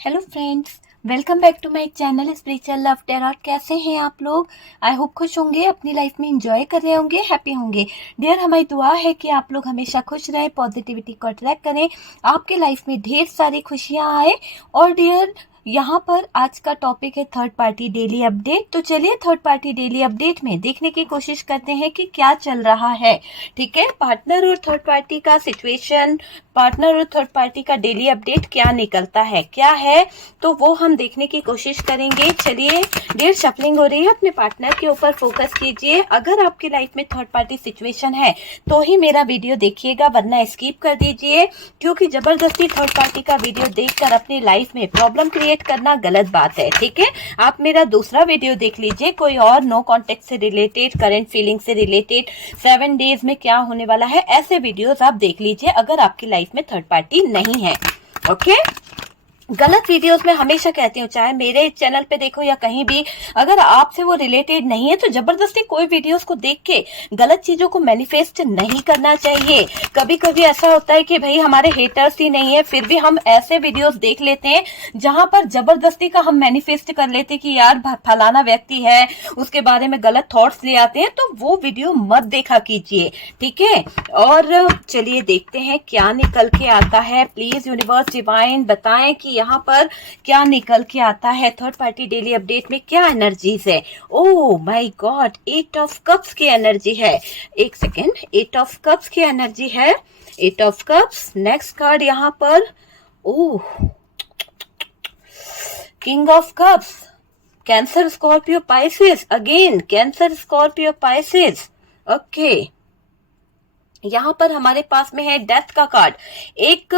Hello friends, welcome back to my channel spiritual love tarot. कैसे हैं आप लोग? आई होप खुश होंगे, अपनी लाइफ में एंजॉय कर रहे होंगे, हैप्पी होंगे। डियर, हमारी दुआ है कि आप लोग हमेशा खुश रहें, पॉजिटिविटी को अट्रैक्ट करें, आपके लाइफ में ढेर सारी खुशियां आए। और डियर, यहाँ पर आज का टॉपिक है थर्ड पार्टी डेली अपडेट। तो चलिए थर्ड पार्टी डेली अपडेट में देखने की कोशिश करते हैं कि क्या चल रहा है। ठीक है, पार्टनर और थर्ड पार्टी का सिचुएशन, पार्टनर और थर्ड पार्टी का डेली अपडेट क्या निकलता है, क्या है, तो वो हम देखने की कोशिश करेंगे। चलिए, डियर शफलिंग हो रही है, अपने पार्टनर के ऊपर फोकस कीजिए। अगर आपकी लाइफ में थर्ड पार्टी सिचुएशन है तो ही मेरा वीडियो देखिएगा, वरना स्किप कर दीजिए, क्योंकि जबरदस्ती थर्ड पार्टी का वीडियो देखकर अपनी लाइफ में प्रॉब्लम क्रिएट करना गलत बात है। ठीक है, आप मेरा दूसरा वीडियो देख लीजिए, कोई और नो कॉन्टेक्ट से रिलेटेड, करंट फीलिंग से रिलेटेड, 7 डेज में क्या होने वाला है, ऐसे वीडियोस आप देख लीजिए अगर आपकी लाइफ में थर्ड पार्टी नहीं है। ओके, गलत वीडियोस में हमेशा कहती हूँ, चाहे मेरे चैनल पे देखो या कहीं भी, अगर आपसे वो रिलेटेड नहीं है तो जबरदस्ती कोई वीडियोस को देख के गलत चीजों को मैनिफेस्ट नहीं करना चाहिए। कभी कभी ऐसा होता है कि भाई हमारे हेटर्स ही नहीं है, फिर भी हम ऐसे वीडियोस देख लेते हैं जहां पर जबरदस्ती का हम मैनिफेस्ट कर लेते हैं कि यार फलाना व्यक्ति है, उसके बारे में गलत थॉट्स ले आते हैं, तो वो वीडियो मत देखा कीजिए। ठीक है, और चलिए देखते हैं क्या निकल के आता है। प्लीज यूनिवर्स डिवाइन बताएं कि यहाँ पर क्या निकल के आता है। थर्ड पार्टी डेली अपडेट में क्या एनर्जीज है। Oh my God, 8 of cups की एनर्जी है। एक सेकेंड, 8 ऑफ कप्स की एनर्जी है, 8 ऑफ कप्स। नेक्स्ट कार्ड यहाँ पर, oh, king of cups, Cancer Scorpio Pisces, again Cancer Scorpio Pisces. Okay, यहाँ पर हमारे पास में है डेथ का कार्ड। एक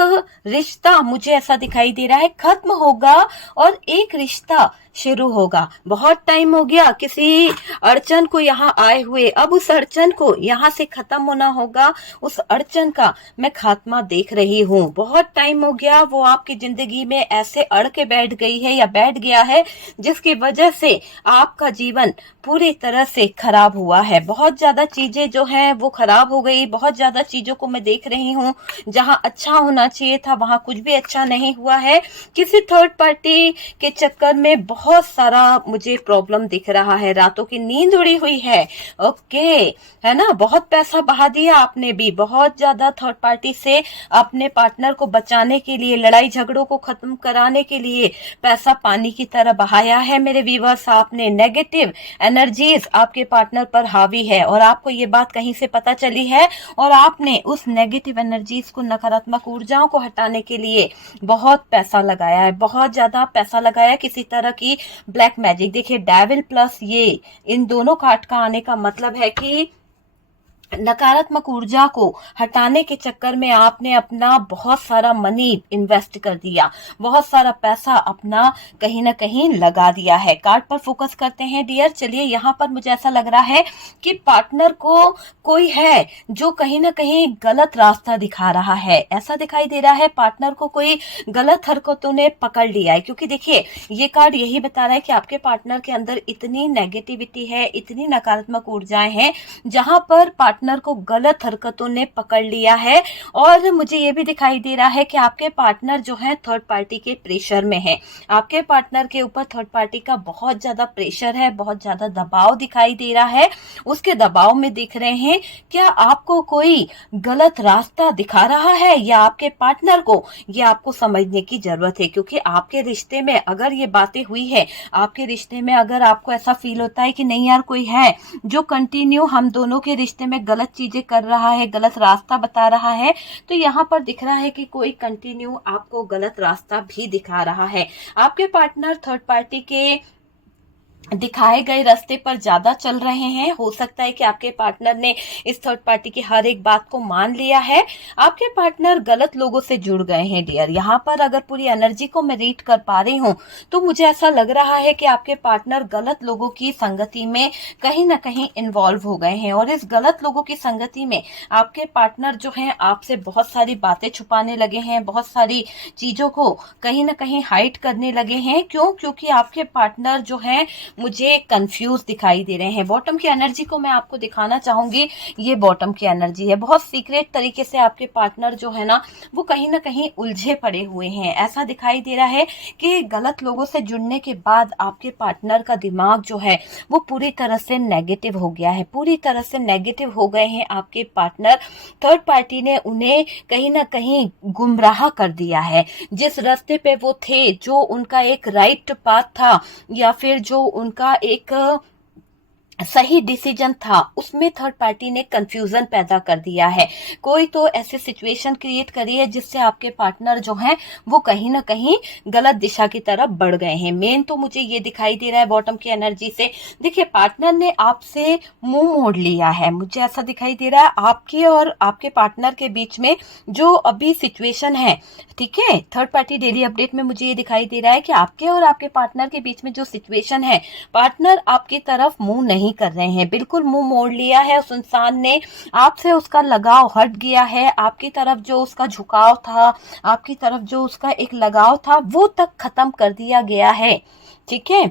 रिश्ता मुझे ऐसा दिखाई दे रहा है खत्म होगा और एक रिश्ता शुरू होगा। बहुत टाइम हो गया किसी अड़चन को यहाँ आए हुए, अब उस अड़चन को यहाँ से खत्म होना होगा। उस अड़चन का मैं खात्मा देख रही हूँ। बहुत टाइम हो गया, वो आपकी जिंदगी में ऐसे अड़ के बैठ गई है या बैठ गया है जिसकी वजह से आपका जीवन पूरी तरह से खराब हुआ है। बहुत ज्यादा चीजें जो हैं वो खराब हो गई। बहुत ज्यादा चीजों को मैं देख रही हूँ, जहां अच्छा होना चाहिए था वहां कुछ भी अच्छा नहीं हुआ है। किसी थर्ड पार्टी के चक्कर में बहुत सारा मुझे प्रॉब्लम दिख रहा है। रातों की नींद उड़ी हुई है। ओके, है ना, बहुत पैसा बहा दिया आपने भी, बहुत ज्यादा थर्ड पार्टी से अपने पार्टनर को बचाने के लिए, लड़ाई झगड़ों को खत्म कराने के लिए पैसा पानी की तरह बहाया है मेरे व्यूअर्स। आपने नेगेटिव एनर्जीज आपके पार्टनर पर हावी है और आपको ये बात कहीं से पता चली है और आपने उस नेगेटिव एनर्जीज को, नकारात्मक ऊर्जाओं को हटाने के लिए बहुत पैसा लगाया है, बहुत ज्यादा पैसा लगाया। किसी तरह की ब्लैक मैजिक, देखिए डेविल प्लस ये, इन दोनों कार्ड का आने का मतलब है कि नकारात्मक ऊर्जा को हटाने के चक्कर में आपने अपना बहुत सारा मनी इन्वेस्ट कर दिया, बहुत सारा पैसा अपना कहीं ना कहीं लगा दिया है। कार्ड पर फोकस करते हैं डियर। चलिए, यहाँ पर मुझे ऐसा लग रहा है कि पार्टनर को कोई है जो कहीं ना कहीं गलत रास्ता दिखा रहा है। ऐसा दिखाई दे रहा है पार्टनर को कोई गलत हरकतों ने पकड़ लिया है, क्योंकि देखिए ये कार्ड यही बता रहा है कि आपके पार्टनर के अंदर इतनी नेगेटिविटी है, इतनी नकारात्मक ऊर्जाएं हैं, जहां पर पार्टनर को गलत हरकतों ने पकड़ लिया है। और मुझे ये भी दिखाई दे रहा है कि आपके पार्टनर जो है थर्ड पार्टी के प्रेशर में है। आपके पार्टनर के ऊपर थर्ड पार्टी का बहुत ज्यादा प्रेशर है, बहुत ज्यादा दबाव दिखाई दे रहा है। उसके दबाव में दिख रहे हैं, क्या आपको कोई गलत रास्ता दिखा रहा है या आपके पार्टनर को? ये आपको समझने की जरूरत है, क्योंकि आपके रिश्ते में अगर ये बातें हुई है, आपके रिश्ते में अगर आपको ऐसा फील होता है कि नहीं यार कोई है जो कंटिन्यू हम दोनों के रिश्ते में गलत चीजें कर रहा है, गलत रास्ता बता रहा है, तो यहाँ पर दिख रहा है कि कोई कंटिन्यू आपको गलत रास्ता भी दिखा रहा है। आपके पार्टनर थर्ड पार्टी के दिखाए गए रास्ते पर ज्यादा चल रहे हैं। हो सकता है कि आपके पार्टनर ने इस थर्ड पार्टी की हर एक बात को मान लिया है। आपके पार्टनर गलत लोगों से जुड़ गए हैं डियर। यहाँ पर अगर पूरी एनर्जी को मैं रीड कर पा रही हूँ तो मुझे ऐसा लग रहा है कि आपके पार्टनर गलत लोगों की संगति में कहीं ना कहीं इन्वॉल्व हो गए हैं, और इस गलत लोगों की संगति में आपके पार्टनर जो है आपसे बहुत सारी बातें छुपाने लगे हैं, बहुत सारी चीजों को कहीं ना कहीं हाइड करने लगे हैं। क्यों? क्योंकि आपके पार्टनर जो है मुझे कंफ्यूज दिखाई दे रहे हैं। बॉटम की एनर्जी को मैं आपको दिखाना चाहूंगी, ये बॉटम की एनर्जी है। बहुत सीक्रेट तरीके से आपके पार्टनर जो है ना वो कहीं ना कहीं उलझे पड़े हुए हैं। ऐसा दिखाई दे रहा है कि गलत लोगों से जुड़ने के बाद आपके पार्टनर का दिमाग जो है वो पूरी तरह से नेगेटिव हो गया है, पूरी तरह से नेगेटिव हो गए हैं आपके पार्टनर। थर्ड पार्टी ने उन्हें कहीं ना कहीं गुमराह कर दिया है। जिस रास्ते पे वो थे, जो उनका एक राइट पाथ था या फिर जो उनका एक सही डिसीजन था, उसमें थर्ड पार्टी ने कंफ्यूजन पैदा कर दिया है। कोई तो ऐसी सिचुएशन क्रिएट करी है जिससे आपके पार्टनर जो हैं वो कहीं ना कहीं गलत दिशा की तरफ बढ़ गए हैं। मेन तो मुझे ये दिखाई दे रहा है बॉटम की एनर्जी से। देखिए, पार्टनर ने आपसे मुंह मोड़ लिया है। मुझे ऐसा दिखाई दे रहा है आपके और आपके पार्टनर के बीच में जो अभी सिचुएशन है, ठीक है, थर्ड पार्टी डेली अपडेट में मुझे ये दिखाई दे रहा है कि आपके और आपके पार्टनर के बीच में जो सिचुएशन है, पार्टनर आपकी तरफ मुंह नहीं कर रहे हैं, बिल्कुल मुंह मोड़ लिया है। उस इंसान ने आपसे उसका लगाव हट गया है। आपकी तरफ जो उसका झुकाव था, आपकी तरफ जो उसका एक लगाव था, वो तक खत्म कर दिया गया है, ठीक है,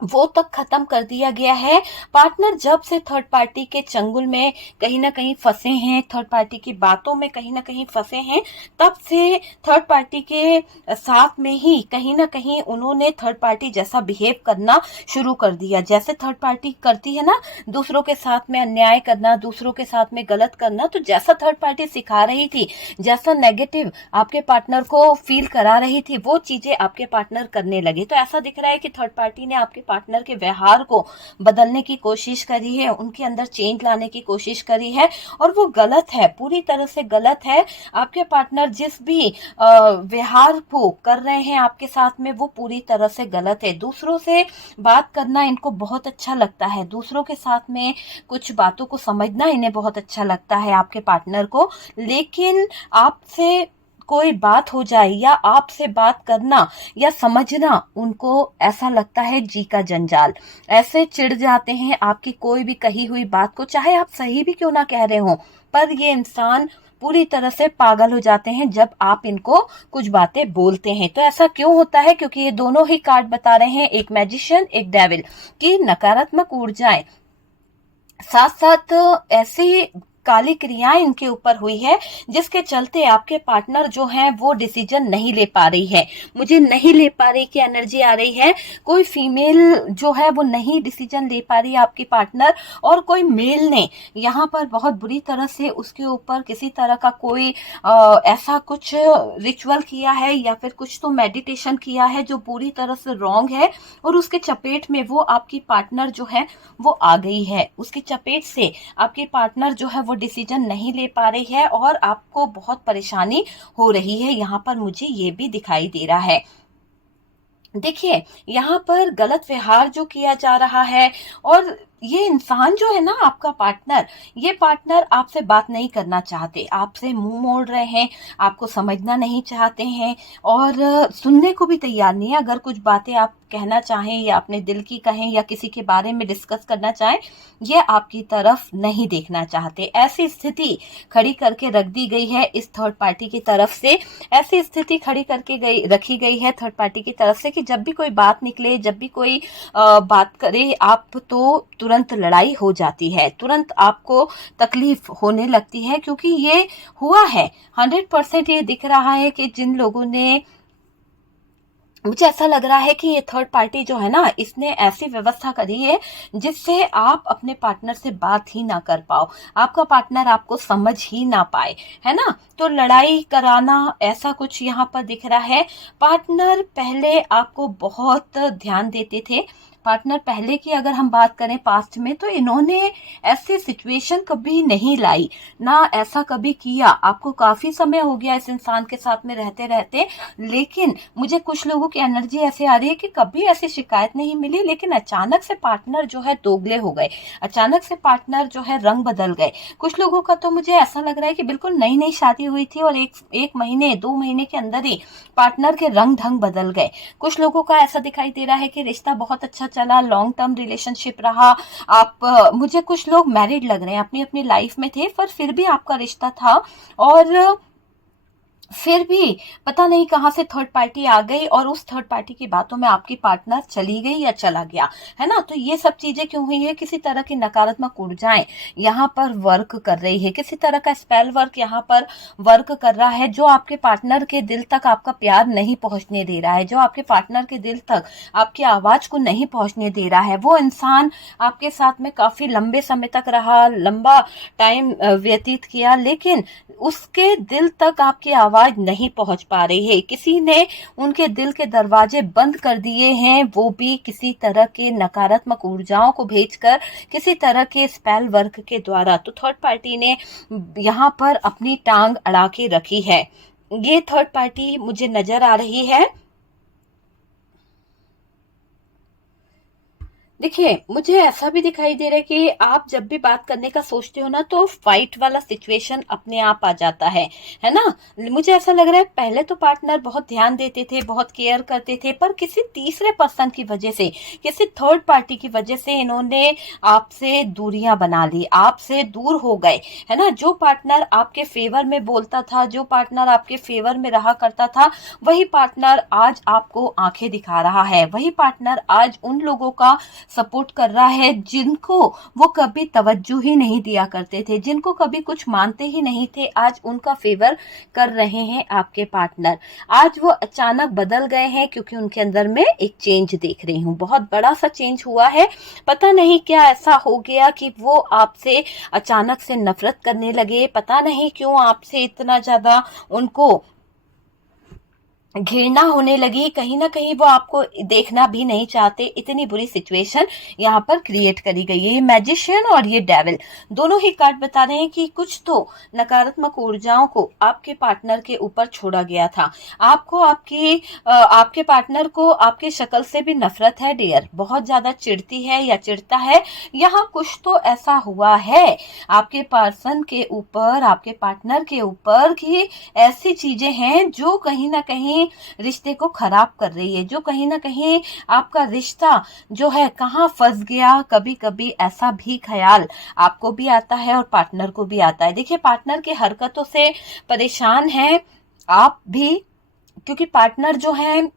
वो तक खत्म कर दिया गया है। पार्टनर जब से थर्ड पार्टी के चंगुल में कहीं ना कहीं फंसे हैं, थर्ड पार्टी की बातों में कहीं ना कहीं फंसे हैं, तब से थर्ड पार्टी के साथ में ही कहीं ना कहीं उन्होंने थर्ड पार्टी जैसा बिहेव करना शुरू कर दिया। जैसे थर्ड पार्टी करती है ना, दूसरों के साथ में अन्याय करना, दूसरों के साथ में गलत करना, तो जैसा थर्ड पार्टी सिखा रही थी, जैसा नेगेटिव आपके पार्टनर को फील करा रही थी, वो चीजें आपके पार्टनर करने लगे। तो ऐसा दिख रहा है कि थर्ड पार्टी ने आपके पार्टनर के व्यवहार को बदलने की कोशिश करी है, उनके अंदर चेंज लाने की कोशिश करी है, और वो गलत है, पूरी तरह से गलत है। आपके पार्टनर जिस भी व्यवहार को कर रहे हैं आपके साथ में, वो पूरी तरह से गलत है। दूसरों से बात करना इनको बहुत अच्छा लगता है, दूसरों के साथ में कुछ बातों को समझना इन्हें बहुत अच्छा लगता है आपके पार्टनर को, लेकिन आपसे कोई बात हो जाए या आपसे बात करना या समझना उनको ऐसा लगता है जी का जंजाल। ऐसे चिढ़ जाते हैं आपकी कोई भी कही हुई बात को, चाहे आप सही भी क्यों ना कह रहे हो, पर ये इंसान पूरी तरह से पागल हो जाते हैं जब आप इनको कुछ बातें बोलते हैं। तो ऐसा क्यों होता है? क्योंकि ये दोनों ही कार्ड बता रहे हैं, एक मैजिशियन एक डेविल, की नकारात्मक ऊर्जाएं साथ साथ ऐसे काली क्रियाएं इनके ऊपर हुई है, जिसके चलते आपके पार्टनर जो हैं वो डिसीजन नहीं ले पा रही है। मुझे नहीं ले पा रही की एनर्जी आ रही है। कोई फीमेल जो है वो नहीं डिसीजन ले पा रही है आपकी पार्टनर, और कोई मेल ने यहाँ पर बहुत बुरी तरह से उसके ऊपर किसी तरह का कोई ऐसा कुछ रिचुअल किया है या फिर कुछ तो मेडिटेशन किया है जो पूरी तरह से रॉन्ग है, और उसके चपेट में वो आपकी पार्टनर जो है वो आ गई है। उसकी चपेट से आपकी पार्टनर जो है वो डिसीजन नहीं ले पा रही है और आपको बहुत परेशानी हो रही है। यहाँ पर मुझे ये भी दिखाई दे रहा है। देखिए, यहाँ पर गलत व्यवहार जो किया जा रहा है, और ये इंसान जो है ना आपका पार्टनर, ये पार्टनर आपसे बात नहीं करना चाहते, आपसे मुंह मोड़ रहे हैं, आपको समझना नहीं चाहते हैं, और सुनने को भी तैयार नहीं है। अगर कुछ बातें आप कहना चाहें या अपने दिल की कहें या किसी के बारे में डिस्कस करना चाहें, ये आपकी तरफ नहीं देखना चाहते। ऐसी स्थिति खड़ी करके रख दी गई है इस थर्ड पार्टी की तरफ से, ऐसी स्थिति खड़ी करके रखी गई है थर्ड पार्टी की तरफ से कि जब भी कोई बात निकले, जब भी कोई बात करे आप, तो तुरंत लड़ाई हो जाती है, तुरंत आपको तकलीफ होने लगती है, क्योंकि ये हुआ है 100%। ये दिख रहा है कि जिन लोगों ने, मुझे ऐसा लग रहा है कि ये थर्ड पार्टी जो है ना, इसने ऐसी व्यवस्था करी है जिससे आप अपने पार्टनर से बात ही ना कर पाओ, आपका पार्टनर आपको समझ ही ना पाए, है ना। तो लड़ाई कराना ऐसा कुछ यहाँ पर दिख रहा है। पार्टनर पहले आपको बहुत ध्यान देते थे, पार्टनर पहले की अगर हम बात करें पास्ट में, तो इन्होंने ऐसी सिचुएशन कभी नहीं लाई, ना ऐसा कभी किया। आपको काफी समय हो गया इस इंसान के साथ में रहते रहते, लेकिन मुझे कुछ लोगों की एनर्जी ऐसे आ रही है कि कभी ऐसी शिकायत नहीं मिली, लेकिन अचानक से पार्टनर जो है दोगले हो गए, अचानक से पार्टनर जो है रंग बदल गए। कुछ लोगों का तो मुझे ऐसा लग रहा है कि बिल्कुल नई नई शादी हुई थी और एक महीने 2 महीने के अंदर ही पार्टनर के रंग ढंग बदल गए। कुछ लोगों का ऐसा दिखाई दे रहा है कि रिश्ता बहुत अच्छा चला, लॉन्ग टर्म रिलेशनशिप रहा। मुझे कुछ लोग मैरिड लग रहे हैं, अपनी अपनी लाइफ में थे, पर फिर भी आपका रिश्ता था, और फिर भी पता नहीं कहाँ से थर्ड पार्टी आ गई और उस थर्ड पार्टी की बातों में आपकी पार्टनर चली गई या चला गया, है ना। तो ये सब चीजें क्यों हुई है, किसी तरह की नकारात्मक ऊर्जाएं यहाँ पर वर्क कर रही है, किसी तरह का स्पेल वर्क यहाँ पर वर्क कर रहा है, जो आपके पार्टनर के दिल तक आपका प्यार नहीं पहुंचने दे रहा है, जो आपके पार्टनर के दिल तक आपकी आवाज को नहीं पहुंचने दे रहा है। वो इंसान आपके साथ में काफी लंबे समय तक रहा, लंबा टाइम व्यतीत किया, लेकिन उसके दिल तक आपकी आवाज नहीं पहुंच पा रही है। किसी ने उनके दिल के दरवाजे बंद कर दिए हैं, वो भी किसी तरह के नकारात्मक ऊर्जाओं को भेजकर, किसी तरह के स्पेल वर्क के द्वारा। तो थर्ड पार्टी ने यहाँ पर अपनी टांग अड़ा के रखी है। ये थर्ड पार्टी मुझे नजर आ रही है। देखिए, मुझे ऐसा भी दिखाई दे रहा है कि आप जब भी बात करने का सोचते हो ना, तो फाइट वाला सिचुएशन अपने आप आ जाता है ना। मुझे ऐसा लग रहा है पहले तो पार्टनर बहुत ध्यान देते थे, बहुत केयर करते थे, पर किसी तीसरे पर्सन की वजह से, किसी थर्ड पार्टी की वजह से इन्होंने आपसे दूरियां बना ली, आपसे दूर हो गए, है ना। जो पार्टनर आपके फेवर में बोलता था, जो पार्टनर आपके फेवर में रहा करता था, वही पार्टनर आज आपको आंखें दिखा रहा है, वही पार्टनर आज उन लोगों का सपोर्ट कर रहा है जिनको वो कभी तवज्जो ही नहीं दिया करते थे, जिनको कभी कुछ मानते ही नहीं थे, आज उनका फेवर कर रहे हैं आपके पार्टनर। आज वो अचानक बदल गए हैं, क्योंकि उनके अंदर में एक चेंज देख रही हूँ, बहुत बड़ा सा चेंज हुआ है। पता नहीं क्या ऐसा हो गया कि वो आपसे अचानक से नफरत करने लगे, पता नहीं क्यों आपसे इतना ज्यादा उनको घृणा होने लगी, कहीं ना कहीं वो आपको देखना भी नहीं चाहते। इतनी बुरी सिचुएशन यहाँ पर क्रिएट करी गई है। ये मैजिशियन और ये डेविल दोनों ही कार्ड बता रहे हैं कि कुछ तो नकारात्मक ऊर्जाओं को आपके पार्टनर के ऊपर छोड़ा गया था। आपको आपके पार्टनर को आपके शक्ल से भी नफरत है डियर, बहुत ज्यादा चिढ़ती है या चिढ़ता है। यहाँ कुछ तो ऐसा हुआ है आपके पर्सन के ऊपर, आपके पार्टनर के ऊपर, कि ऐसी चीजें हैं जो कहीं ना कहीं रिश्ते को खराब कर रही है, जो कहीं ना कहीं आपका रिश्ता जो है कहाँ फंस गया। कभी कभी ऐसा भी ख्याल आपको भी आता है और पार्टनर को भी आता है। देखिए, पार्टनर की हरकतों से परेशान हैं आप भी, क्योंकि पार्टनर जो है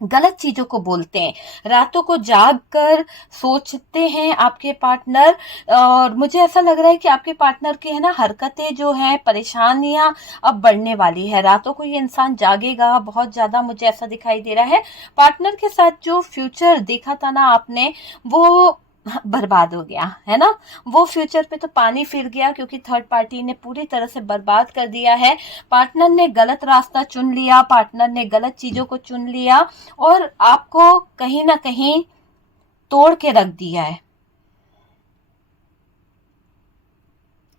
गलत चीजों को बोलते हैं, रातों को जाग कर सोचते हैं आपके पार्टनर। और मुझे ऐसा लग रहा है कि आपके पार्टनर की है ना हरकतें जो हैं, परेशानियां अब बढ़ने वाली है। रातों को ये इंसान जागेगा बहुत ज्यादा, मुझे ऐसा दिखाई दे रहा है। पार्टनर के साथ जो फ्यूचर देखा था ना आपने, वो बर्बाद हो गया, है ना। वो फ्यूचर पे तो पानी फिर गया, क्योंकि थर्ड पार्टी ने पूरी तरह से बर्बाद कर दिया है। पार्टनर ने गलत रास्ता चुन लिया, पार्टनर ने गलत चीजों को चुन लिया और आपको कहीं ना कहीं तोड़ के रख दिया है।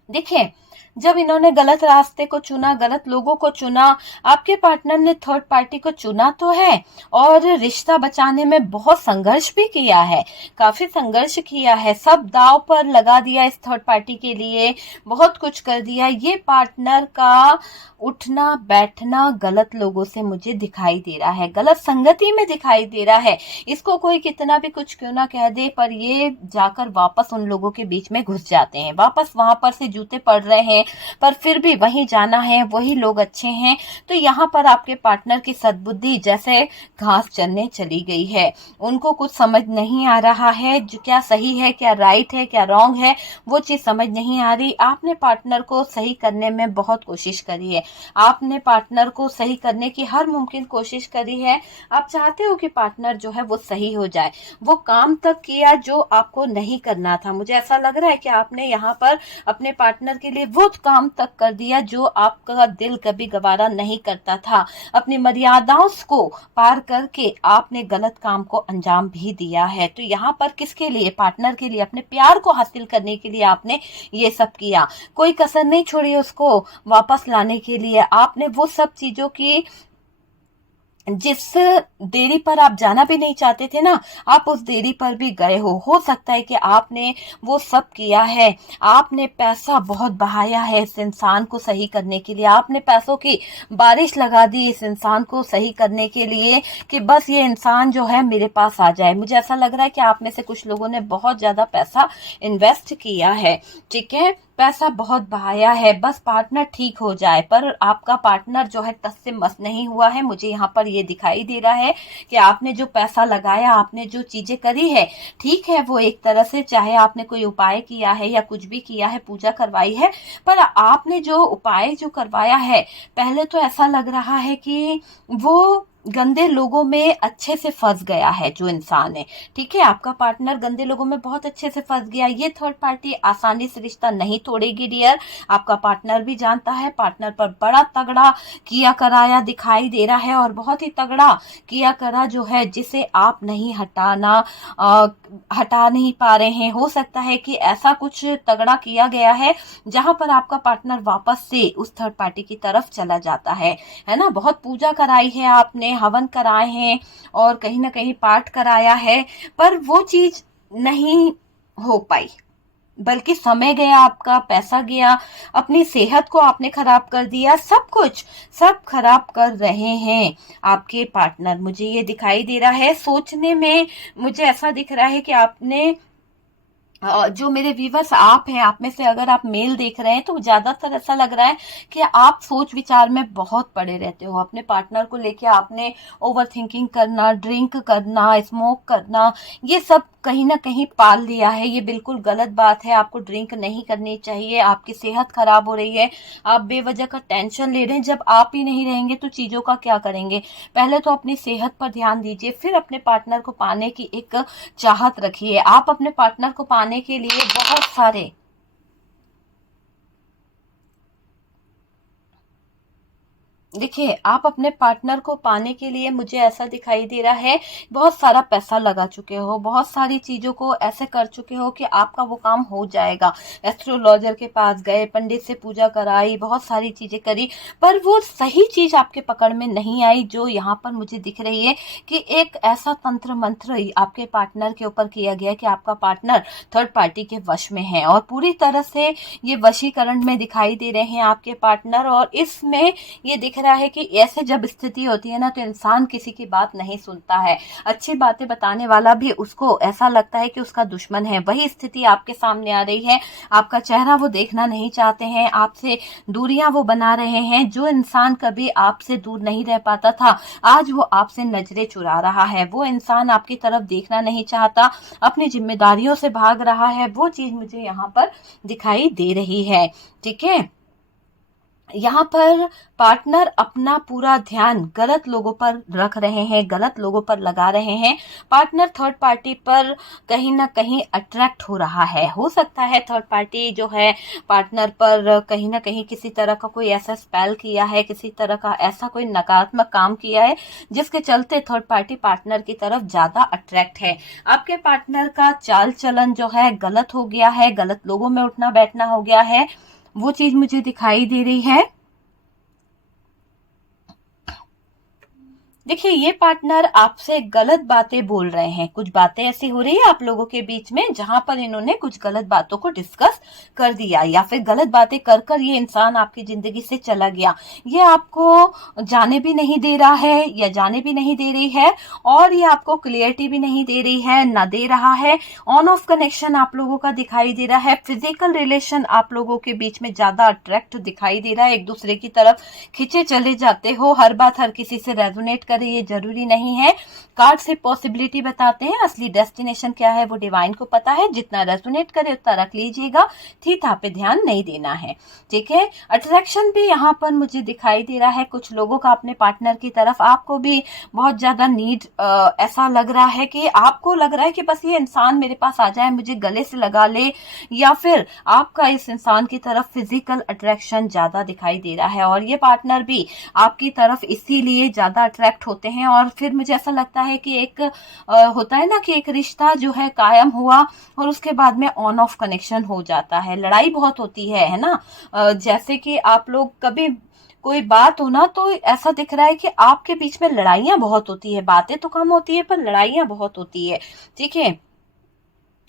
देखिए, जब इन्होंने गलत रास्ते को चुना, गलत लोगों को चुना, आपके पार्टनर ने थर्ड पार्टी को चुना तो है, और रिश्ता बचाने में बहुत संघर्ष भी किया है, काफी संघर्ष किया है, सब दाव पर लगा दिया इस थर्ड पार्टी के लिए, बहुत कुछ कर दिया। ये पार्टनर का उठना बैठना गलत लोगों से मुझे दिखाई दे रहा है, गलत संगति में दिखाई दे रहा है। इसको कोई कितना भी कुछ क्यों ना कह दे, पर ये जाकर वापस उन लोगों के बीच में घुस जाते हैं, वापस वहां पर से जूते पड़ रहे हैं, पर फिर भी वहीं जाना है, वही लोग अच्छे हैं। तो यहाँ पर आपके पार्टनर की सद्बुद्धि जैसे घास चरने चली गई है, उनको कुछ समझ नहीं आ रहा है, जो क्या सही है, क्या राइट है, क्या रॉन्ग है, वो चीज समझ नहीं आ रही। आपने पार्टनर को सही करने में बहुत कोशिश करी है, आपने पार्टनर को सही करने की हर मुमकिन कोशिश करी है। आप चाहते हो कि पार्टनर जो है वो सही हो जाए, वो काम तक किया जो आपको नहीं करना था। मुझे ऐसा लग रहा है कि आपने यहाँ पर अपने पार्टनर के लिए वो काम तक कर दिया जो आपका दिल कभी गवारा नहीं करता था। अपनी मर्यादाओं को पार करके आपने गलत काम को अंजाम भी दिया है। तो यहाँ पर किसके लिए, पार्टनर के लिए, अपने प्यार को हासिल करने के लिए आपने ये सब किया। कोई कसर नहीं छोड़ी उसको वापस लाने के लिए। आपने वो सब चीजों की जिस देरी पर आप जाना भी नहीं चाहते थे ना, आप उस देरी पर भी गए हो सकता है कि आपने वो सब किया है। आपने पैसा बहुत बहाया है इस इंसान को सही करने के लिए, आपने पैसों की बारिश लगा दी इस इंसान को सही करने के लिए, कि बस ये इंसान जो है मेरे पास आ जाए। मुझे ऐसा लग रहा है कि आप में से कुछ लोगों ने बहुत ज्यादा पैसा इन्वेस्ट किया है, ठीक है। पैसा बहुत बहाया है, बस पार्टनर ठीक हो जाए, पर आपका पार्टनर जो है टस से मस नहीं हुआ है। मुझे यहाँ पर ये दिखाई दे रहा है कि आपने जो पैसा लगाया, आपने जो चीजें करी है, ठीक है, वो एक तरह से, चाहे आपने कोई उपाय किया है या कुछ भी किया है, पूजा करवाई है, पर आपने जो उपाय जो करवाया है, पहले तो ऐसा लग रहा है कि वो गंदे लोगों में अच्छे से फंस गया है जो इंसान है। ठीक है, आपका पार्टनर गंदे लोगों में बहुत अच्छे से फंस गया। ये थर्ड पार्टी आसानी से रिश्ता नहीं तोड़ेगी डियर। आपका पार्टनर भी जानता है, पार्टनर पर बड़ा तगड़ा किया कराया दिखाई दे रहा है, और बहुत ही तगड़ा किया करा जो है, जिसे आप नहीं हटा नहीं पा रहे हैं। हो सकता है कि ऐसा कुछ तगड़ा किया गया है जहां पर आपका पार्टनर वापस से उस थर्ड पार्टी की तरफ चला जाता है ना। बहुत पूजा कराई है आपने, हवन कराए हैं, और कहीं ना कहीं पाठ कराया है, पर वो चीज नहीं हो पाई, बल्कि समय गया, आपका पैसा गया, अपनी सेहत को आपने खराब कर दिया, सब कुछ सब खराब कर रहे हैं आपके पार्टनर। मुझे ये दिखाई दे रहा है, सोचने में मुझे ऐसा दिख रहा है कि आपने जो मेरे व्यूवर्स आप हैं, आप में से अगर आप मेल देख रहे हैं तो ज्यादातर ऐसा लग रहा है कि आप सोच विचार में बहुत पड़े रहते हो। अपने पार्टनर को लेके आपने ओवर थिंकिंग करना, ड्रिंक करना, स्मोक करना, ये सब कहीं ना कहीं पाल लिया है। ये बिल्कुल गलत बात है, आपको ड्रिंक नहीं करनी चाहिए, आपकी सेहत खराब हो रही है, आप बेवजह का टेंशन ले रहे हैं। जब आप ही नहीं रहेंगे तो चीजों का क्या करेंगे? पहले तो अपनी सेहत पर ध्यान दीजिए, फिर अपने पार्टनर को पाने की एक चाहत रखिए। आप अपने पार्टनर को पाने के लिए बहुत सारे देखिए, आप अपने पार्टनर को पाने के लिए, मुझे ऐसा दिखाई दे रहा है, बहुत सारा पैसा लगा चुके हो, बहुत सारी चीजों को ऐसे कर चुके हो कि आपका वो काम हो जाएगा। एस्ट्रोलॉजर के पास गए, पंडित से पूजा कराई, बहुत सारी चीजें करी, पर वो सही चीज आपके पकड़ में नहीं आई। जो यहाँ पर मुझे दिख रही है कि एक ऐसा तंत्र मंत्र आपके पार्टनर के ऊपर किया गया कि आपका पार्टनर थर्ड पार्टी के वश में है, और पूरी तरह से ये वशीकरण में दिखाई दे रहे हैं आपके पार्टनर। और इसमें ये दिख रहा है कि ऐसे जब स्थिति होती है ना, तो इंसान किसी की बात नहीं सुनता है। अच्छी बातें बताने वाला भी उसको ऐसा लगता है कि उसका दुश्मन है। वही स्थिति आपके सामने आ रही है, आपका चेहरा वो देखना नहीं चाहते हैं, आपसे दूरियां वो बना रहे हैं। जो इंसान कभी आपसे दूर नहीं रह पाता था, आज वो आपसे नजरें चुरा रहा है। वो इंसान आपकी तरफ देखना नहीं चाहता, अपनी जिम्मेदारियों से भाग रहा है। वो चीज मुझे यहाँ पर दिखाई दे रही है। ठीक है, यहाँ पर पार्टनर अपना पूरा ध्यान गलत लोगों पर रख रहे हैं, गलत लोगों पर लगा रहे हैं। पार्टनर थर्ड पार्टी पर कहीं ना कहीं अट्रैक्ट हो रहा है। हो सकता है थर्ड पार्टी जो है पार्टनर पर कहीं ना कहीं किसी तरह का कोई ऐसा स्पेल किया है, किसी तरह का ऐसा कोई नकारात्मक काम किया है, जिसके चलते थर्ड पार्टी पार्टनर की तरफ ज्यादा अट्रैक्ट है। आपके पार्टनर का चाल चलन जो है गलत हो गया है, गलत लोगों में उठना बैठना हो गया है, वो चीज मुझे दिखाई दे रही है। देखिए, ये पार्टनर आपसे गलत बातें बोल रहे हैं। कुछ बातें ऐसी हो रही है आप लोगों के बीच में जहां पर इन्होंने कुछ गलत बातों को डिस्कस कर दिया, या फिर गलत बातें कर कर ये इंसान आपकी जिंदगी से चला गया। ये आपको जाने भी नहीं दे रहा है, या जाने भी नहीं दे रही है, और ये आपको क्लियरिटी भी नहीं दे रही है, ना दे रहा है। ऑन ऑफ कनेक्शन आप लोगों का दिखाई दे रहा है। फिजिकल रिलेशन आप लोगों के बीच में ज्यादा अट्रैक्ट दिखाई दे रहा है, एक दूसरे की तरफ खींचे चले जाते हो। हर बात हर किसी से रेजोनेट करे ये जरूरी नहीं है। कार्ड से पॉसिबिलिटी बताते हैं, असली डेस्टिनेशन क्या है वो डिवाइन को पता है। जितना रेजोनेट करे उतना रख लीजिएगा, थीथा पे ध्यान नहीं देना है। ठीक है, अट्रैक्शन भी यहाँ पर मुझे दिखाई दे रहा है कुछ लोगों का अपने पार्टनर की तरफ। आपको भी बहुत ज्यादा नीड ऐसा लग रहा है कि आपको लग रहा है कि बस ये इंसान मेरे पास आ जाए, मुझे गले से लगा ले, या फिर आपका इस इंसान की तरफ फिजिकल अट्रैक्शन ज्यादा दिखाई दे रहा है। और ये पार्टनर भी आपकी तरफ इसीलिए ज्यादा अट्रैक्ट होते हैं। और फिर मुझे ऐसा लगता है कि एक होता है ना कि एक रिश्ता जो है कायम हुआ और उसके बाद में ऑन ऑफ कनेक्शन हो जाता है। लड़ाई बहुत होती है ना। जैसे कि आप लोग कभी कोई बात हो ना, तो ऐसा दिख रहा है कि आपके बीच में लड़ाइयां बहुत होती है। बातें तो कम होती है पर लड़ाइयां बहुत होती है। ठीक है,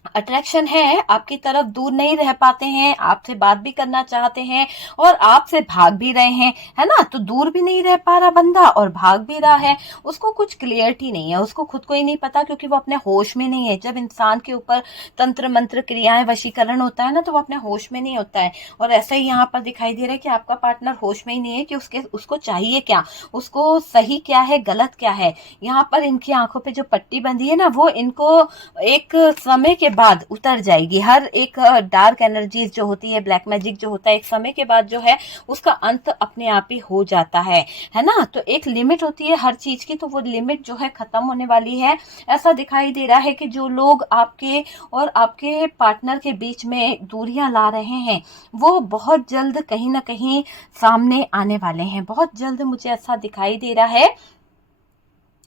अट्रैक्शन है आपकी तरफ, दूर नहीं रह पाते हैं, आपसे बात भी करना चाहते हैं और आपसे भाग भी रहे हैं, है ना। तो दूर भी नहीं रह पा रहा बंदा और भाग भी रहा है, उसको कुछ क्लियरिटी नहीं है, उसको खुद को ही नहीं पता, क्योंकि वो अपने होश में नहीं है। जब इंसान के ऊपर तंत्र मंत्र क्रियाएं वशीकरण होता है ना, तो वो अपने होश में नहीं होता है। और ऐसा ही यहाँ पर दिखाई दे रहा है कि आपका पार्टनर होश में ही नहीं है कि उसको चाहिए क्या, उसको सही क्या है, गलत क्या है। यहाँ पर इनकी आंखों पे जो पट्टी बंधी है ना, वो इनको एक समय के बाद उतर जाएगी। हर एक डार्क एनर्जीज जो होती है, ब्लैक मैजिक जो होता है, एक समय के बाद जो है उसका अंत अपने आप ही हो जाता है ना। तो एक लिमिट होती है हर चीज की, तो वो लिमिट जो है खत्म होने वाली है। ऐसा दिखाई दे रहा है कि जो लोग आपके और आपके पार्टनर के बीच में दूरियां ला रहे हैं, वो बहुत जल्द कहीं ना कहीं सामने आने वाले हैं, बहुत जल्द। मुझे ऐसा दिखाई दे रहा है,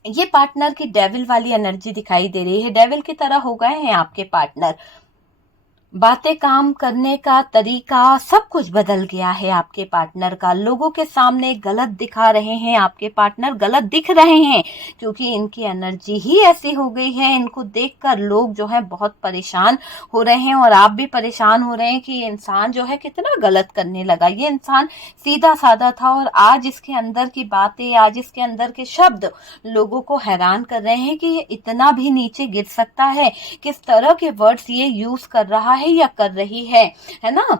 ये पार्टनर की डेविल वाली एनर्जी दिखाई दे रही है, डेविल की तरह हो गए हैं आपके पार्टनर। बातें, काम करने का तरीका, सब कुछ बदल गया है आपके पार्टनर का। लोगों के सामने गलत दिखा रहे हैं, आपके पार्टनर गलत दिख रहे हैं, क्योंकि इनकी एनर्जी ही ऐसी हो गई है। इनको देखकर लोग जो है बहुत परेशान हो रहे हैं और आप भी परेशान हो रहे हैं कि ये इंसान जो है कितना गलत करने लगा। ये इंसान सीधा साधा था और आज इसके अंदर की बातें, आज इसके अंदर के शब्द लोगों को हैरान कर रहे हैं कि ये इतना भी नीचे गिर सकता है। किस तरह के वर्ड्स ये यूज कर रहा है या कर रही है ना।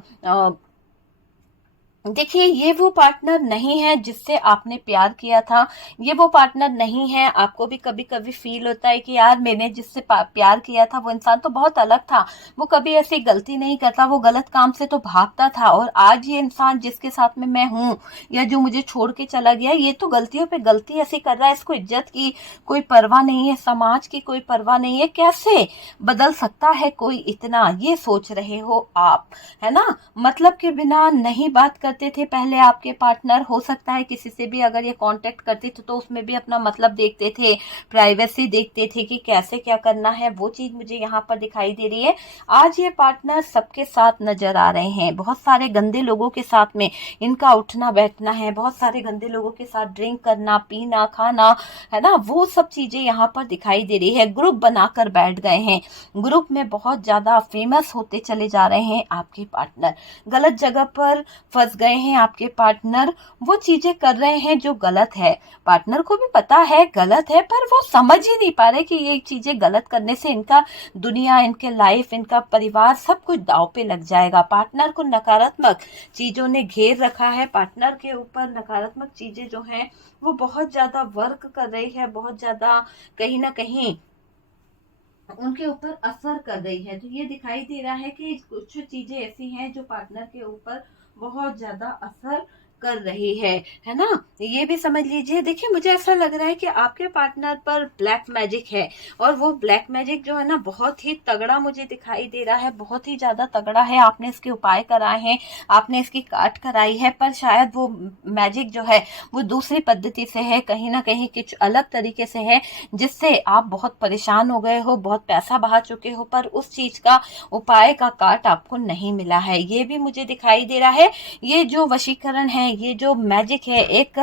देखिए, ये वो पार्टनर नहीं है जिससे आपने प्यार किया था, ये वो पार्टनर नहीं है। आपको भी कभी कभी फील होता है कि यार, मैंने जिससे प्यार किया था वो इंसान तो बहुत अलग था, वो कभी ऐसी गलती नहीं करता, वो गलत काम से तो भागता था। और आज ये इंसान जिसके साथ में मैं हूं या जो मुझे छोड़ के चला गया, ये तो गलतियों पे गलती ऐसी कर रहा है, इसको इज्जत की कोई परवाह नहीं है, समाज की कोई परवाह नहीं है। कैसे बदल सकता है कोई इतना, ये सोच रहे हो आप, है ना। मतलब के बिना नहीं बात करते थे पहले आपके पार्टनर। हो सकता है किसी से भी अगर ये कांटेक्ट करते थे तो उसमें भी अपना मतलब देखते थे, प्राइवेसी देखते थे कि कैसे क्या करना है। वो चीज मुझे यहाँ पर दिखाई दे रही है। आज ये पार्टनर सबके साथ नजर आ रहे हैं, बहुत सारे गंदे लोगों के साथ में इनका उठना बैठना है, बहुत सारे गंदे लोगों के साथ ड्रिंक करना, पीना, खाना, है ना, वो सब चीजें यहाँ पर दिखाई दे रही है। ग्रुप बनाकर बैठ गए हैं, ग्रुप में बहुत ज्यादा फेमस होते चले जा रहे हैं आपके पार्टनर। गलत जगह पर फंस गए हैं आपके पार्टनर, वो चीजें कर रहे हैं जो गलत है। पार्टनर को भी पता है गलत है, पर वो समझ ही नहीं पा रहे कि ये चीजें गलत करने से इनका दुनिया, इनके लाइफ, इनका परिवार, सब कुछ दांव पे लग जाएगा। पार्टनर को नकारात्मक चीजों ने घेर रखा है, पार्टनर के ऊपर नकारात्मक चीजें जो हैं वो बहुत ज्यादा वर्क कर रही है, बहुत ज्यादा कहीं ना कहीं उनके ऊपर असर कर रही है। तो ये दिखाई दे रहा है कि कुछ चीजें ऐसी हैं जो पार्टनर के ऊपर बहुत ज्यादा असर कर रही है ना। ये भी समझ लीजिए। देखिए, मुझे ऐसा लग रहा है कि आपके पार्टनर पर ब्लैक मैजिक है, और वो ब्लैक मैजिक जो है ना बहुत ही तगड़ा मुझे दिखाई दे रहा है, बहुत ही ज्यादा तगड़ा है। आपने इसके उपाय कराए हैं, आपने इसकी काट कराई है, पर शायद वो मैजिक जो है वो दूसरी पद्धति से है, कहीं ना कहीं कुछ अलग तरीके से है, जिससे आप बहुत परेशान हो गए हो, बहुत पैसा बहा चुके हो, पर उस चीज का उपाय का काट आपको नहीं मिला है। ये भी मुझे दिखाई दे रहा है। ये जो वशीकरण है, ये जो मैजिक है, एक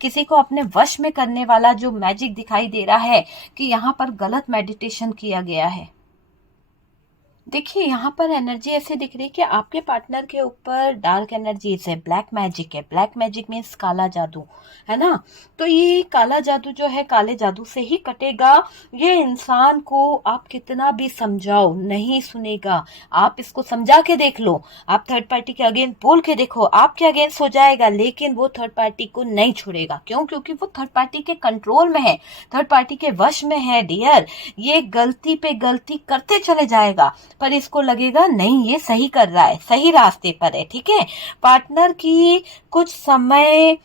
किसी को अपने वश में करने वाला जो मैजिक दिखाई दे रहा है कि यहाँ पर गलत मेडिटेशन किया गया है। देखिए, यहाँ पर एनर्जी ऐसे दिख रही है कि आपके पार्टनर के ऊपर डार्क एनर्जी है, ब्लैक मैजिक है। ब्लैक मैजिक मीन्स काला जादू, है ना। तो ये काला जादू जो है, काले जादू से ही कटेगा। ये इंसान को आप कितना भी समझाओ नहीं सुनेगा। आप इसको समझा के देख लो, आप थर्ड पार्टी के अगेंस्ट बोल के देखो, आपके अगेंस्ट हो जाएगा, लेकिन वो थर्ड पार्टी को नहीं छोड़ेगा। क्यों? क्योंकि वो थर्ड पार्टी के कंट्रोल में है, थर्ड पार्टी के वश में है डियर। ये गलती पे गलती करते चले जाएगा, पर इसको लगेगा नहीं ये सही कर रहा है, सही रास्ते पर है, ठीक है। पार्टनर की कुछ समय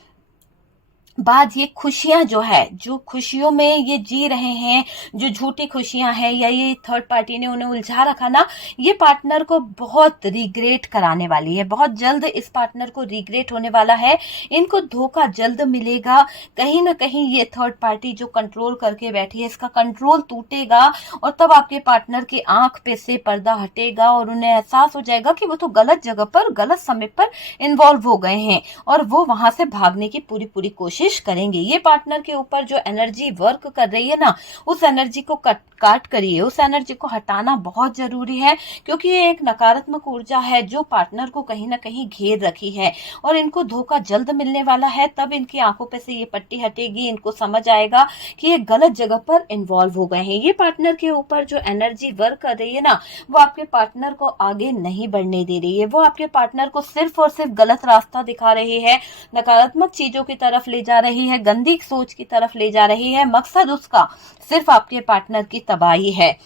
बाद ये खुशियां जो है, जो खुशियों में ये जी रहे हैं, जो झूठी खुशियां हैं या ये थर्ड पार्टी ने उन्हें उलझा रखा ना, ये पार्टनर को बहुत रिग्रेट कराने वाली है। बहुत जल्द इस पार्टनर को रिग्रेट होने वाला है, इनको धोखा जल्द मिलेगा। कहीं ना कहीं ये थर्ड पार्टी जो कंट्रोल करके बैठी है, इसका कंट्रोल टूटेगा, और तब आपके पार्टनर की आंख पे से पर्दा हटेगा और उन्हें एहसास हो जाएगा कि वो तो गलत जगह पर, गलत समय पर इन्वॉल्व हो गए हैं, और वो वहां से भागने की पूरी पूरी कोशिश कोशिश करेंगे। ये पार्टनर के ऊपर जो एनर्जी वर्क कर रही है ना, उस एनर्जी को काट करिए, उस एनर्जी को हटाना बहुत जरूरी है, क्योंकि ये एक नकारात्मक ऊर्जा है जो पार्टनर को कहीं ना कहीं घेर रखी है और इनको धोखा जल्द मिलने वाला है। तब इनकी आंखों पे से ये पट्टी हटेगी, इनको समझ आएगा कि ये गलत जगह पर इन्वॉल्व हो गए हैं। ये पार्टनर के ऊपर जो एनर्जी वर्क कर रही है ना, वो आपके पार्टनर को आगे नहीं बढ़ने दे रही है, वो आपके पार्टनर को सिर्फ और सिर्फ गलत रास्ता दिखा रही है, नकारात्मक चीजों की तरफ ले जा रही है, गंदी सोच की तरफ ले जा रही है। मकसद उसका सिर्फ आपके पार्टनर की तबाही है,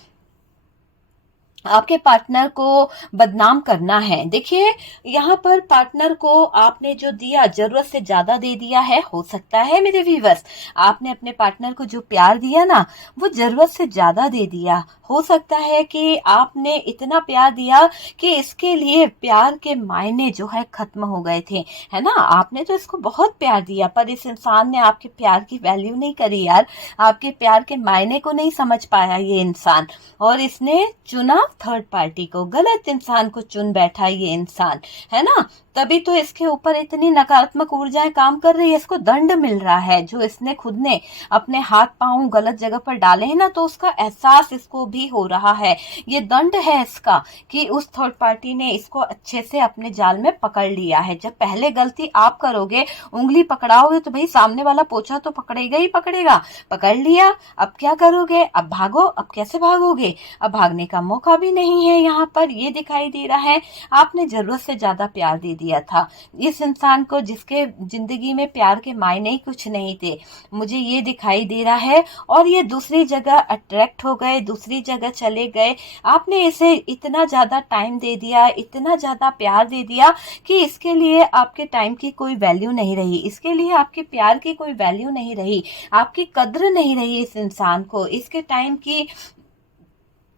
आपके पार्टनर को बदनाम करना है। देखिए, यहाँ पर पार्टनर को आपने जो दिया जरूरत से ज्यादा दे दिया है। हो सकता है मेरे व्यूअर्स, आपने अपने पार्टनर को जो प्यार दिया ना, वो जरूरत से ज्यादा दे दिया। हो सकता है कि आपने इतना प्यार दिया कि इसके लिए प्यार के मायने जो है खत्म हो गए थे, है ना। आपने तो इसको बहुत प्यार दिया, पर इस इंसान ने आपके प्यार की वैल्यू नहीं करी यार, आपके प्यार के मायने को नहीं समझ पाया ये इंसान, और इसने चुना थर्ड पार्टी को, गलत इंसान को चुन बैठा ये इंसान, है ना। तभी तो इसके ऊपर इतनी नकारात्मक ऊर्जाएं काम कर रही है, इसको दंड मिल रहा है। जो इसने खुद ने अपने हाथ पांव गलत जगह पर डाले हैं ना, तो उसका एहसास इसको भी हो रहा है। ये दंड है इसका कि उस थर्ड पार्टी ने इसको अच्छे से अपने जाल में पकड़ लिया है। जब पहले गलती आप करोगे, उंगली पकड़ाओगे, तो भाई सामने वाला पोछा तो पकड़ेगा ही पकड़ेगा। पकड़ लिया, अब क्या करोगे? अब भागो। अब कैसे भागोगे? अब भागने का मौका भी नहीं है। यहाँ पर ये दिखाई दे रहा है आपने जरूरत से ज्यादा प्यार दे दिया था इस इंसान को, जिसके जिंदगी में प्यार के मायने ही कुछ नहीं थे, मुझे ये दिखाई दे रहा है। और ये दूसरी जगह अट्रैक्ट हो गए, दूसरी जगह चले गए। आपने इसे इतना ज्यादा टाइम दे दिया, इतना ज्यादा प्यार दे दिया कि इसके लिए आपके टाइम की कोई वैल्यू नहीं रही, इसके लिए आपके प्यार की कोई वैल्यू नहीं रही, आपकी कद्र नहीं रही इस इंसान को,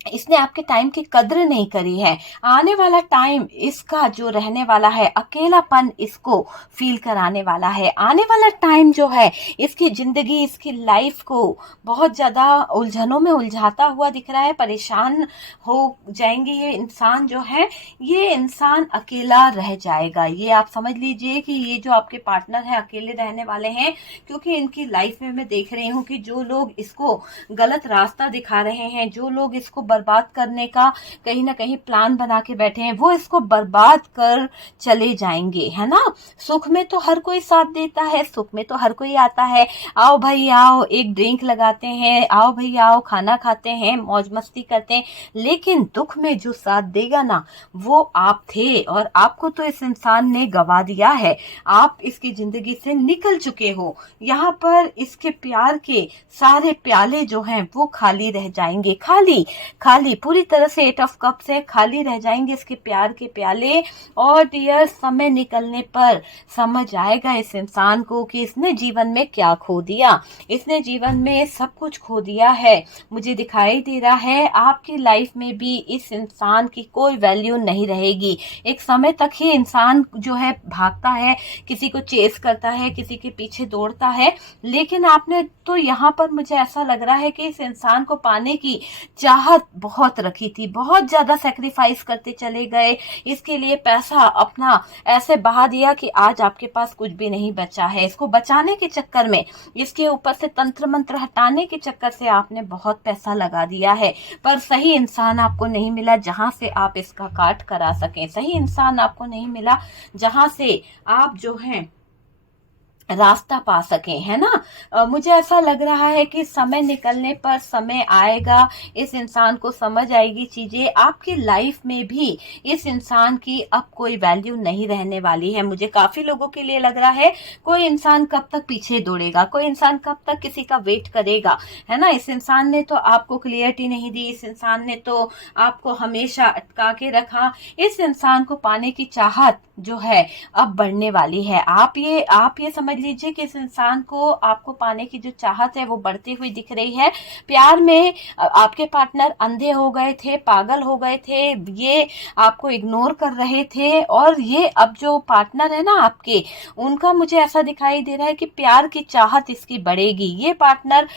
इसने आपके टाइम की कद्र नहीं करी है। आने वाला टाइम इसका जो रहने वाला है, अकेलापन इसको फील कराने वाला है। आने वाला टाइम जो है इसकी जिंदगी, इसकी लाइफ को बहुत ज्यादा उलझनों में उलझाता हुआ दिख रहा है। परेशान हो जाएंगे ये इंसान जो है, ये इंसान अकेला रह जाएगा। ये आप समझ लीजिए कि ये जो आपके पार्टनर है अकेले रहने वाले हैं, क्योंकि इनकी लाइफ में मैं देख रही हूँ कि जो लोग इसको गलत रास्ता दिखा रहे हैं, जो लोग इसको बर्बाद करने का कहीं ना कहीं प्लान बना के बैठे हैं, वो इसको बर्बाद कर चले जाएंगे, है ना। सुख में तो हर कोई साथ देता है, सुख में तो हर कोई आता है, आओ भाई आओ, एक ड्रिंक लगाते हैं, आओ भाई आओ, खाना खाते हैं, मौज मस्ती करते हैं। लेकिन दुख में जो साथ देगा ना, वो आप थे, और आपको तो इस इंसान ने गवा दिया है। आप इसकी जिंदगी से निकल चुके हो। यहाँ पर इसके प्यार के सारे प्याले जो हैं वो खाली रह जाएंगे, खाली खाली पूरी तरह से 8 ऑफ कप से खाली रह जाएंगे इसके प्यार के प्याले। और डियर, समय निकलने पर समझ आएगा इस इंसान को कि इसने जीवन में क्या खो दिया, इसने जीवन में सब कुछ खो दिया है। मुझे दिखाई दे रहा है आपकी लाइफ में भी इस इंसान की कोई वैल्यू नहीं रहेगी। एक समय तक ही इंसान जो है भागता है, किसी को चेस करता है, किसी के पीछे दौड़ता है, लेकिन आपने तो यहाँ पर मुझे ऐसा लग रहा है कि इस इंसान को पाने की चाहत बहुत रखी थी, बहुत ज्यादा सेक्रीफाइस करते चले गए, इसके लिए पैसा अपना ऐसे बहा दिया कि आज आपके पास कुछ भी नहीं बचा है। इसको बचाने के चक्कर में, इसके ऊपर से तंत्र मंत्र हटाने के चक्कर से आपने बहुत पैसा लगा दिया है, पर सही इंसान आपको नहीं मिला जहां से आप इसका काट करा सकें। सही इंसान आपको नहीं मिला जहां से आप जो है रास्ता पा सके, है ना। मुझे ऐसा लग रहा है कि समय निकलने पर समय आएगा, इस इंसान को समझ आएगी चीजें। आपकी लाइफ में भी इस इंसान की अब कोई वैल्यू नहीं रहने वाली है। मुझे काफी लोगों के लिए लग रहा है कोई इंसान कब तक पीछे दौड़ेगा, कोई इंसान कब तक किसी का वेट करेगा, है ना। इस इंसान ने तो आपको क्लियरिटी नहीं दी, इस इंसान ने तो आपको हमेशा अटका के रखा। इस इंसान को पाने की चाहत जो है अब बढ़ने वाली है। आप ये समझ लीजिए कि इस इंसान को आपको पाने की जो चाहत है वो बढ़ती हुई दिख रही है। प्यार में आपके पार्टनर अंधे हो गए थे, पागल हो गए थे, ये आपको इग्नोर कर रहे थे, और ये अब जो पार्टनर है ना आपके, उनका मुझे ऐसा दिखाई दे रहा है कि प्यार की चाहत इसकी बढ़ेगी। ये पार्टनर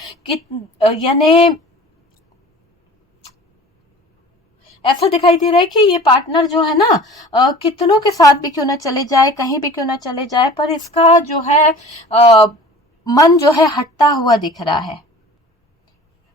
यानी ऐसा दिखाई दे रहा है कि ये पार्टनर जो है ना, कितनों के साथ भी क्यों ना चले जाए, कहीं भी क्यों ना चले जाए, पर इसका जो है मन जो है हटता हुआ दिख रहा है।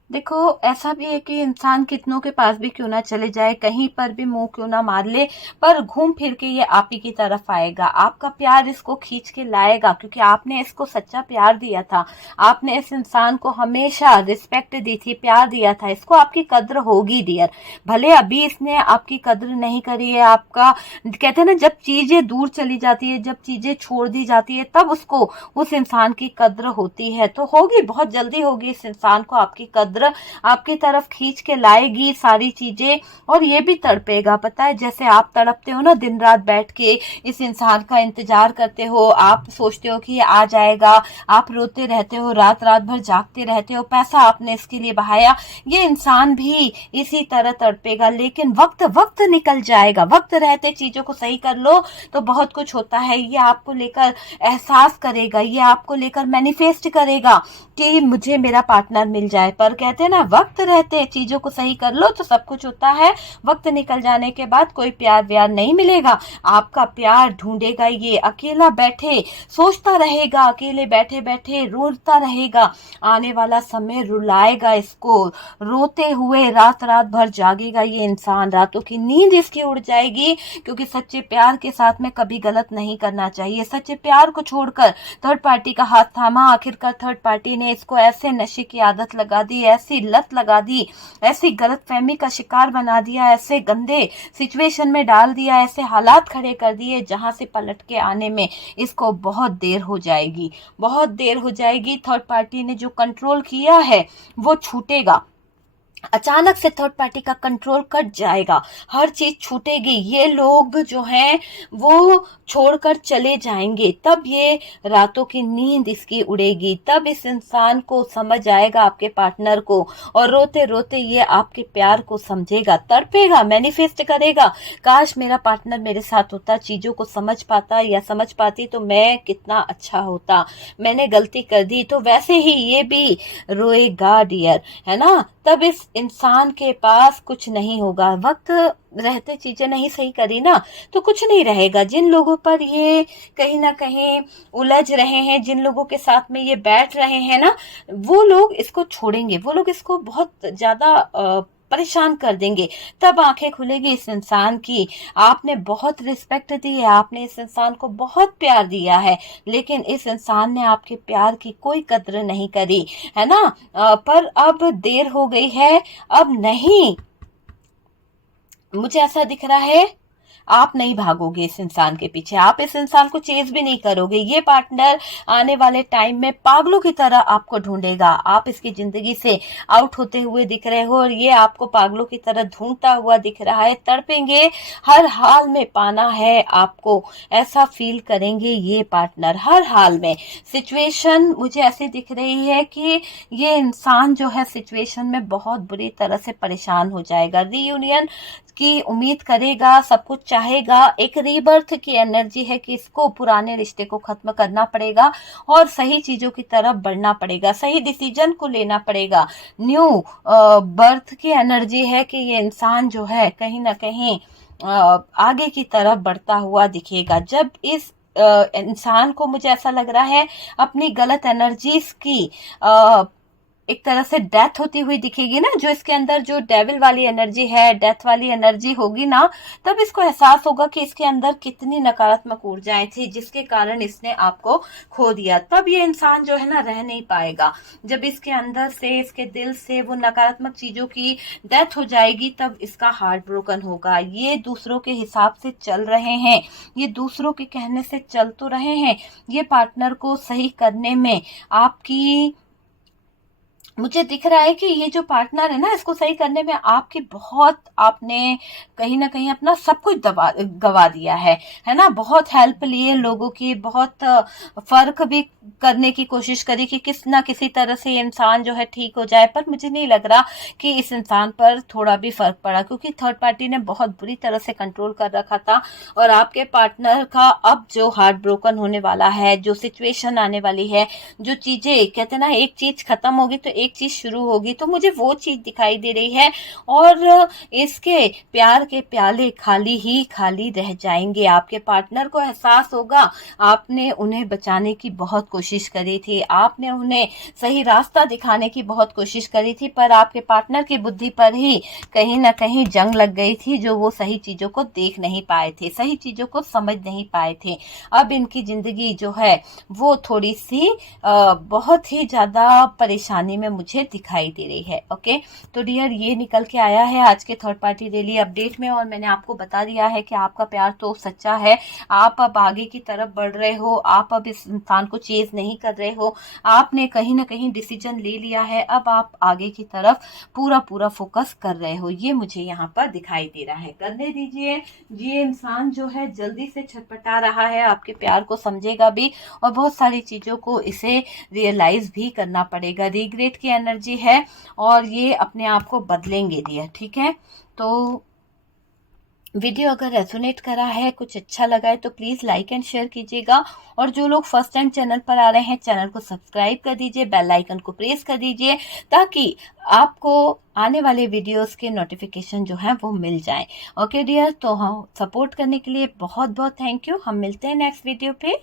देखो, ऐसा भी है कि इंसान कितनों के पास भी क्यों ना चले जाए, कहीं पर भी मुंह क्यों ना मार ले, पर घूम फिर के ये आप ही की तरफ आएगा। आपका प्यार इसको खींच के लाएगा, क्योंकि आपने इसको सच्चा प्यार दिया था। आपने इस इंसान को हमेशा रिस्पेक्ट दी थी, प्यार दिया था। इसको आपकी कद्र होगी डियर। भले अभी इसने आपकी कद्र नहीं करी है। आपका कहते हैं ना, जब चीजें दूर चली जाती है, जब चीजें छोड़ दी जाती है, तब उसको उस इंसान की कद्र होती है। तो होगी, बहुत जल्दी होगी इस इंसान को आपकी कद्र, आपकी तरफ खींच के लाएगी सारी चीजें। और ये भी तड़पेगा, पता है, जैसे आप तड़पते हो ना, दिन रात बैठ के इस इंसान का इंतजार करते हो, आप सोचते हो कि ये आ जाएगा, आप रोते रहते हो, रात रात भर जागते रहते हो, पैसा आपने इसके लिए बहाया। ये इंसान भी इसी तरह तड़पेगा, लेकिन वक्त वक्त निकल जाएगा। वक्त रहते चीजों को सही कर लो तो बहुत कुछ होता है। ये आपको लेकर एहसास करेगा, ये आपको लेकर मैनिफेस्ट करेगा कि मुझे मेरा पार्टनर मिल जाए। पर कहते हैं ना, वक्त रहते चीजों को सही कर लो तो सब कुछ होता है। वक्त निकल जाने के बाद कोई प्यार व्यार नहीं मिलेगा। आपका प्यार ढूंढेगा, ये अकेला बैठे सोचता रहेगा, अकेले बैठे बैठे रोता रहेगा। आने वाला समय रुलाएगा इसको, रोते हुए रात रात भर जागेगा ये इंसान, रातों की नींद इसकी उड़ जाएगी। क्योंकि सच्चे प्यार के साथ में कभी गलत नहीं करना चाहिए। सच्चे प्यार को छोड़कर थर्ड पार्टी का हाथ थामा। आखिरकार थर्ड पार्टी ने इसको ऐसे नशे की आदत लगा दी, ऐसी लत लगा दी, ऐसी गलतफहमी का शिकार बना दिया, ऐसे गंदे सिचुएशन में डाल दिया, ऐसे हालात खड़े कर दिए जहां से पलट के आने में इसको बहुत देर हो जाएगी, बहुत देर हो जाएगी। थर्ड पार्टी ने जो कंट्रोल किया है वो छूटेगा। अचानक से थर्ड पार्टी का कंट्रोल कट जाएगा, हर चीज छूटेगी। ये लोग जो हैं वो छोड़कर चले जाएंगे, तब ये रातों की नींद इसकी उड़ेगी। तब इस इंसान को समझ आएगा, आपके पार्टनर को, और रोते रोते ये आपके प्यार को समझेगा, तड़पेगा, मैनिफेस्ट करेगा, काश मेरा पार्टनर मेरे साथ होता, चीजों को समझ पाता या समझ पाती तो मैं कितना अच्छा होता, मैंने गलती कर दी। तो वैसे ही ये भी रोएगा डियर, है ना। तब इस इंसान के पास कुछ नहीं होगा। वक्त रहते चीजें नहीं सही करी ना तो कुछ नहीं रहेगा। जिन लोगों पर ये कहीं ना कहीं उलझ रहे हैं, जिन लोगों के साथ में ये बैठ रहे हैं ना, वो लोग इसको छोड़ेंगे, वो लोग इसको बहुत ज्यादा परेशान कर देंगे। तब आंखें खुलेगी इस इंसान की। आपने बहुत रिस्पेक्ट दी है, आपने इस इंसान को बहुत प्यार दिया है, लेकिन इस इंसान ने आपके प्यार की कोई कद्र नहीं करी, है ना। पर अब देर हो गई है, अब नहीं। मुझे ऐसा दिख रहा है आप नहीं भागोगे इस इंसान के पीछे, आप इस इंसान को चेज भी नहीं करोगे। ये पार्टनर आने वाले टाइम में पागलों की तरह आपको ढूंढेगा। आप इसकी जिंदगी से आउट होते हुए दिख रहे हो और ये आपको पागलों की तरह ढूंढता हुआ दिख रहा है। तड़पेंगे, हर हाल में पाना है आपको, ऐसा फील करेंगे ये पार्टनर हर हाल में। सिचुएशन मुझे ऐसी दिख रही है कि ये इंसान जो है सिचुएशन में बहुत बुरी तरह से परेशान हो जाएगा। रीयूनियन की उम्मीद करेगा, सब कुछ चाहेगा। एक रीबर्थ की एनर्जी है कि इसको पुराने रिश्ते को खत्म करना पड़ेगा और सही चीजों की तरफ बढ़ना पड़ेगा, सही डिसीजन को लेना पड़ेगा। न्यू बर्थ की एनर्जी है कि ये इंसान जो है कहीं ना कहीं आगे की तरफ बढ़ता हुआ दिखेगा। जब इस इंसान को, मुझे ऐसा लग रहा है, अपनी गलत एनर्जीज की एक तरह से डेथ होती हुई दिखेगी ना, जो इसके अंदर जो डेविल वाली एनर्जी है, डेथ वाली एनर्जी होगी ना, तब इसको एहसास होगा कि इसके अंदर कितनी नकारात्मक ऊर्जाएं थी जिसके कारण इसने आपको खो दिया। तब ये इंसान जो है ना रह नहीं पाएगा। जब इसके अंदर से, इसके दिल से वो नकारात्मक चीजों की डेथ हो जाएगी, तब इसका हार्ट ब्रोकन होगा। ये दूसरों के हिसाब से चल रहे हैं, ये दूसरों के कहने से चल तो रहे हैं। ये पार्टनर को सही करने में आपकी, मुझे दिख रहा है कि ये जो पार्टनर है ना, इसको सही करने में आपकी बहुत, आपने कहीं ना कहीं अपना सब कुछ गवा दिया है ना। बहुत हेल्प लिए लोगों की, बहुत फर्क भी करने की कोशिश करी कि किस ना किसी तरह से इंसान जो है ठीक हो जाए, पर मुझे नहीं लग रहा कि इस इंसान पर थोड़ा भी फर्क पड़ा, क्योंकि थर्ड पार्टी ने बहुत बुरी तरह से कंट्रोल कर रखा था। और आपके पार्टनर का अब जो हार्ट ब्रोकन होने वाला है, जो सिचुएशन आने वाली है, जो चीजें कहते ना, एक चीज खत्म होगी तो एक एक चीज शुरू होगी, तो मुझे वो चीज दिखाई दे रही है और इसके प्यार के प्याले खाली ही खाली रह जाएंगे। आपके पार्टनर को एहसास होगा आपने उन्हें बचाने की बहुत कोशिश करी थी, आपने उन्हें सही रास्ता दिखाने की बहुत कोशिश करी थी, पर आपके पार्टनर की बुद्धि पर ही कहीं ना कहीं जंग लग गई थी, जो वो सही चीजों को देख नहीं पाए थे, सही चीजों को समझ नहीं पाए थे। अब इनकी जिंदगी जो है वो थोड़ी सी बहुत ही ज्यादा परेशानी में मुझे दिखाई दे रही है। ओके, तो डियर ये निकल के आया है आज के थर्ड पार्टी डेली अपडेट में, और मैंने आपको बता दिया है कि आपका प्यार तो सच्चा है, आप अब आगे की तरफ बढ़ रहे हो, आप अब इस इंसान को चेज नहीं कर रहे हो, आपने कहीं ना कहीं डिसीजन ले लिया है, अब आप आगे की तरफ पूरा पूरा फोकस कर रहे हो, ये मुझे यहाँ पर दिखाई दे रहा है। करने दीजिए, ये इंसान जो है जल्दी से छटपटा रहा है, आपके प्यार को समझेगा भी और बहुत सारी चीजों को इसे रियलाइज भी करना पड़ेगा। रिग्रेट की एनर्जी है और ये अपने आप को बदलेंगे डियर, ठीक है। तो वीडियो अगर रेजोनेट करा है, कुछ अच्छा लगा है तो प्लीज लाइक एंड शेयर कीजिएगा, और जो लोग फर्स्ट टाइम चैनल पर आ रहे हैं चैनल को सब्सक्राइब कर दीजिए, बेल आइकन को प्रेस कर दीजिए, ताकि आपको आने वाले वीडियोस के नोटिफिकेशन जो है वो मिल जाए। ओके डियर, तो हम सपोर्ट करने के लिए बहुत बहुत थैंक यू। हम मिलते हैं नेक्स्ट वीडियो पे।